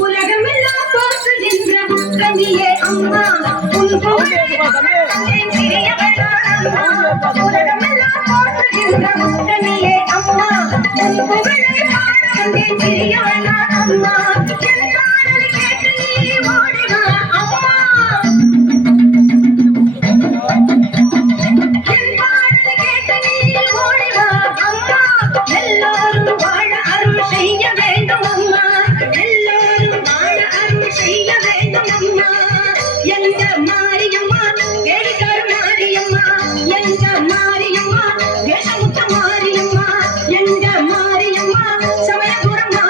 உலகமெல்லாம் போற்றுகின்ற முத்தமிழே அம்மா உன் உலகமெல்லாம் போற்றுகின்ற முத்தமிழே அம்மா உன் புகழை பாட வந்தேன் சிறியவனா அம்மா